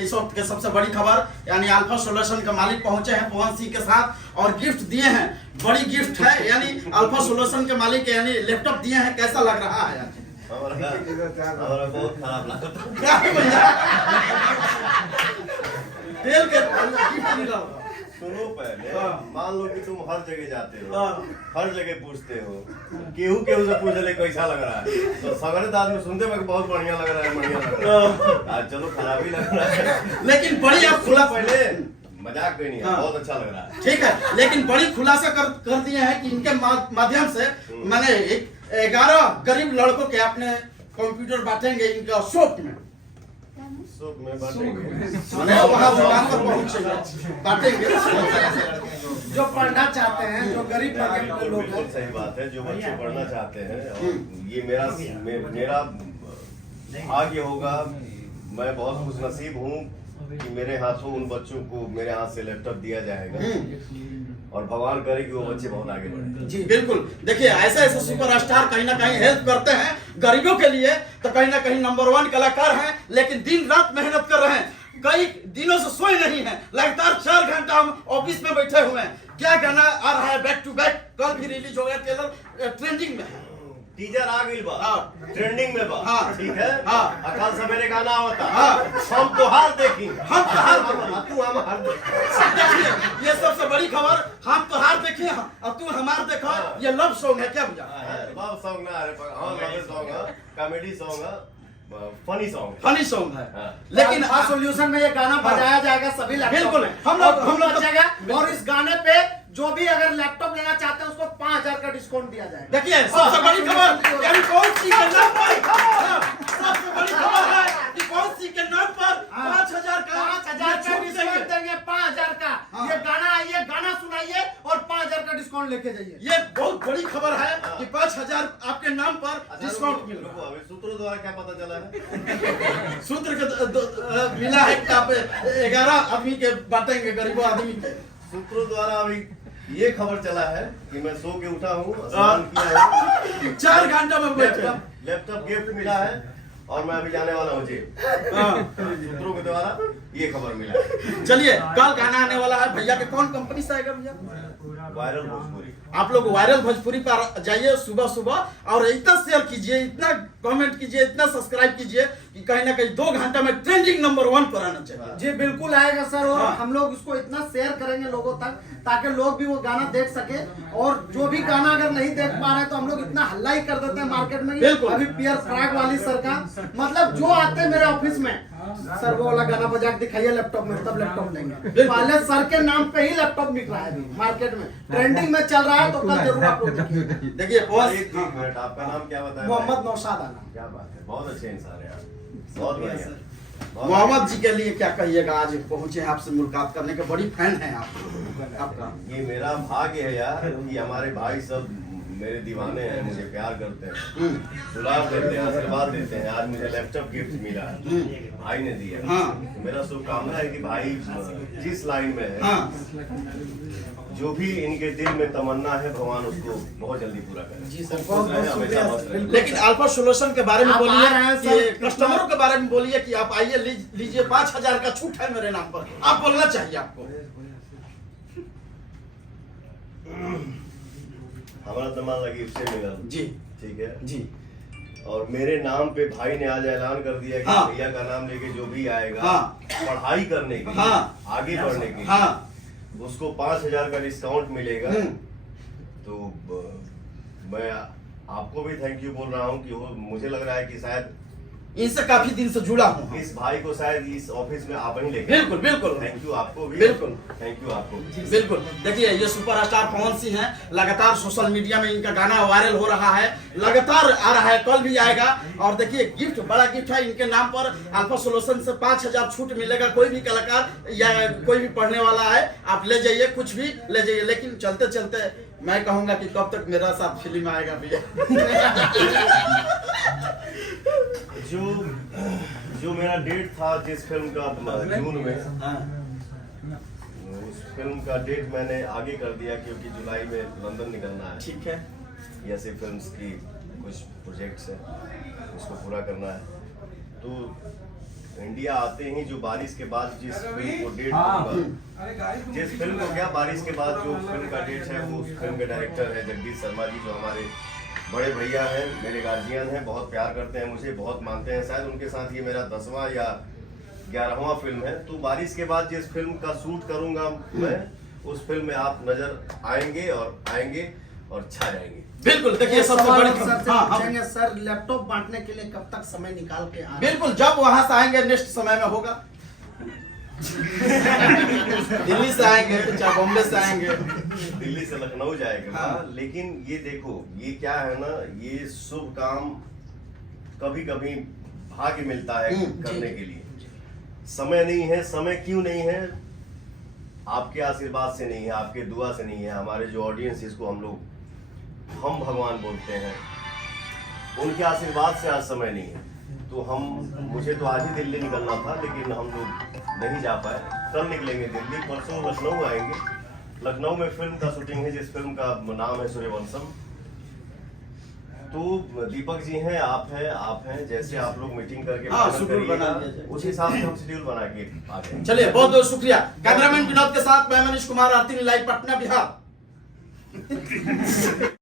इस वक्त के सबसे बड़ी खबर, यानी अल्फा सोल्यूशन के मालिक पहुंचे हैं पवन सिंह के साथ और गिफ्ट दिए हैं। बड़ी गिफ्ट है, यानी अल्फा सोल्यूशन के मालिक यानी लैपटॉप दिए हैं। कैसा लग रहा है यार? हमारा बहुत खराब लगा। क्या है भैया? तेल के गिफ्ट मिला। सुनो पहले, मान लो कि तुम हर जगह जाते हो, हर जगह पूछते हो, केहू केहू से पूछ ले कैसा लग रहा है, तो सगरे आदमी सुनते हैं बहुत बढ़िया लग रहा है, बढ़िया लग रहा है। आज चलो खराब ही लग रहा है, लेकिन बड़ी आप खुला पहले मजाक भी नहीं है, बहुत अच्छा लग रहा है। ठीक है, लेकिन बड़ी खुलासा कर दिए हैं कि इनके माध्यम से मैंने 11 गरीब लड़कों के अपने कंप्यूटर बांटेंगे इनका शॉप में। में बांटेंगे, वहाँ दुकान पर पहुंचेंगे, बांटेंगे। जो पढ़ना चाहते हैं, जो गरीब बिल्कुल बिल्कुल सही बात है। जो बच्चे पढ़ना चाहते हैं, और ये मेरा भाग्य होगा। मैं बहुत खुशनसीब हूँ कि मेरे हाथों उन बच्चों को मेरे हाथ से लैपटॉप दिया जाएगा, और भगवान करे कि वो बच्चे बहुत आगे बढ़े। जी बिल्कुल। देखिए ऐसे ऐसे सुपरस्टार कहीं ना कहीं हेल्प करते हैं गरीबों के लिए, तो कहीं ना कहीं नंबर 1 कलाकार हैं, लेकिन दिन रात मेहनत कर रहे हैं। कई दिनों से सोए नहीं है, लगातार 4 घंटा हम ऑफिस में बैठे हुए हैं। क्या गाना आ रहा है बैक टू बैक, कल भी रिलीज हो गया, ट्रेलर ट्रेंडिंग में है, टीजर आ गई बा, ट्रेंडिंग में बा, ठीक है। कल सवेरे गाना होता, हम तो हार देखी, हम तो हार तू हम हार देखिए, ये सबसे बड़ी खबर, हम तो हार देखे और तू हमार देखो। ये लव सॉन्ग है क्या भैया? लव सॉन्ग ना है, लव सॉन्ग है, कॉमेडी सॉन्ग है, फनी सॉन्ग है। लेकिन हर सॉल्यूशन में ये गाना बजाया जाएगा सभी लैपटॉप बिल्कुल, में। हम लोग बचेगा, और इस गाने पे जो भी अगर लैपटॉप लेना चाहते हैं उसको 5000 का डिस्काउंट दिया जाएगा। देखिए सबसे बड़ी खबर, यानी कौन सी के नाम पर, सबसे बड़ी खबर है कि कौन सी के नाम पर 5000 का डिस्काउंट देंगे, 5000 का। ये गाना आइए, गाना सुनाइए और 5000 का डिस्काउंट लेके जाइए। ये बहुत बड़ी खबर है कि 5000 आपके नाम पर डिस्काउंट मिल रहा है। सूत्रों द्वारा क्या पता चला है? सूत्र के मिला है कि आप 11 आदमी के बांटेंगे, गरीबों आदमी के। सूत्रों द्वारा अभी ये खबर चला है कि मैं सो के उठा हूँ, स्नान किया हूँ, 4 घंटा में बैठे, लैपटॉप गिफ्ट मिला है, और मैं अभी जाने वाला हूँ जी। सूत्रों के द्वारा ये खबर मिला है। चलिए, कल गाना आने वाला है भैया के, कौन कंपनी से आएगा भैया? वायरल भोजपुरी। आप लोग वायरल भोजपुरी पर जाइए सुबह सुबह, और इतना शेयर कीजिए, इतना कमेंट कीजिए, इतना सब्सक्राइब कीजिए कि कहीं ना कहीं 2 घंटा में ट्रेंडिंग नंबर 1 पर आना चाहिए। जी बिल्कुल आएगा सर, और हम लोग इसको इतना शेयर करेंगे लोगों तक ताकि लोग भी वो गाना देख सके। और जो भी गाना अगर नहीं देख पा रहे तो हम लोग इतना हल्ला ही कर देते हैं मार्केट में। अभी पियर फ्रैग वाली सर का मतलब जो आते हैं मेरे ऑफिस में, सर वो वाला गाना बजा के दिखाइए लैपटॉप में, तब लैपटॉप लेंगे। पहले सर के नाम पे ही लैपटॉप निकला है अभी मार्केट में, ट्रेंडिंग में चल रहा है, तो कल जरूर आप लोग देखिए। एक मिनट, आपका नाम क्या बताया? मोहम्मद नौशाद आना। क्या बात है, बहुत अच्छे इंसान है आप, बहुत बढ़िया। मोहम्मद जी के लिए क्या कहिएगा? आज पहुंचे हैं आपसे मुलाकात करने के, बड़ी फैन है आप आपका। ये मेरा भाग्य है यार कि हमारे भाई सब मेरे दीवाने हैं, मुझे प्यार करते हैं, दुलार देते हैं, आशीर्वाद देते हैं। आज मुझे लैपटॉप गिफ्ट मिला है, भाई ने दिया। तो मेरा शुभकामना है कि भाई जिस लाइन में है, जो भी इनके दिल में तमन्ना है, भगवान उसको बहुत जल्दी पूरा करे। जी सर, बहुत बहुत शुक्रिया। लेकिन अल्फा सोल्यूशन के बारे में आप आ रहे हैं बोलिए, सर, कस्टमरों के बारे में बोलिए कि आप आइए लीजिए, 5000 का छूट है मेरे नाम पर। आप बोलना चाहिए आपको। हमारा तो मान लगी उससे मिला जी, ठीक है जी। और मेरे नाम पे भाई ने आज ऐलान कर दिया कि भैया का नाम लेके जो भी आएगा पढ़ाई करने के लिए, आगे बढ़ने के लिए, उसको 5000 का डिस्काउंट मिलेगा। तो मैं आपको भी थैंक यू बोल रहा हूँ कि वो मुझे लग रहा है कि शायद इनसे काफी दिन से जुड़ा हूँ, इस भाई को शायद इस ऑफिस में आप ही लेके। बिल्कुल बिल्कुल। थैंक यू आपको भी, बिल्कुल थैंक यू आपको बिल्कुल। देखिए ये सुपरस्टार पवन सिंह हैं, लगातार सोशल मीडिया में इनका गाना वायरल हो रहा है, लगातार आ रहा है, कल भी आएगा। और देखिए गिफ्ट, बड़ा गिफ्ट है इनके नाम पर। अल्फा सोल्यूशन से 5000 छूट मिलेगा। कोई भी कलाकार या कोई भी पढ़ने वाला है, आप ले जाइए, कुछ भी ले जाइए। लेकिन चलते चलते मैं कहूंगा कि कब तक मेरा साथ फिल्म आएगा भैया? जो मेरा डेट था जिस फिल्म का जून में, उस फिल्म का डेट मैंने आगे कर दिया क्योंकि जुलाई में लंदन निकलना है। ठीक है। ऐसे फिल्म्स की कुछ प्रोजेक्ट्स हैं, उसको पूरा करना है। तो इंडिया आते ही जो बारिश के बाद जिस फिल्म को डेट दूंगा, जिस फिल्म को क्या बारिश के बाद जो फिल्म का डेट है, वो उस फिल्म के डायरेक्टर है जगदीश शर्मा जी, जो हमारे बड़े भैया हैं, मेरे गार्जियन हैं, बहुत प्यार करते हैं मुझे, बहुत मानते हैं। शायद उनके साथ ये मेरा 10वां या 11वां फिल्म है। तो बारिश के बाद जिस फिल्म का शूट करूंगा मैं, उस फिल्म में आप नजर आएंगे और छा जाएंगे। बिल्कुल। देखिए सबसे सवाल बड़ी हम सर से हाँ, पूछेंगे, सर लैपटॉप बांटने के लिए कब तक समय निकाल के आए? बिल्कुल, जब वहां से आएंगे नेक्स्ट समय में होगा। दिल्ली से आएंगे तो चाहे बॉम्बे से आएंगे, दिल्ली से लखनऊ जाएगा। हाँ। लेकिन ये देखो, ये क्या है ना, ये शुभ काम कभी कभी भाग्य मिलता है करने के लिए। समय नहीं है। समय क्यों नहीं है? आपके आशीर्वाद से नहीं है, आपके दुआ से नहीं है। हमारे जो ऑडियंस, इसको हम भगवान बोलते हैं, उनके आशीर्वाद से आज समय नहीं है। तो मुझे तो आज ही दिल्ली निकलना था, लेकिन हम लोग नहीं जा पाए। कल निकलेंगे दिल्ली, परसों लखनऊ आएंगे। लखनऊ में फिल्म का शूटिंग है, जिस फिल्म का नाम है सूर्यवंशम। तो दीपक जी हैं, आप हैं, जैसे आप लोग मीटिंग करके उस हिसाब से हम शेड्यूल बना के आ जाएंगे। चलिए, बहुत बहुत शुक्रिया। कैमरामैन विनोद के साथ मैं मनीष कुमार, आरती लाइव, पटना, बिहार।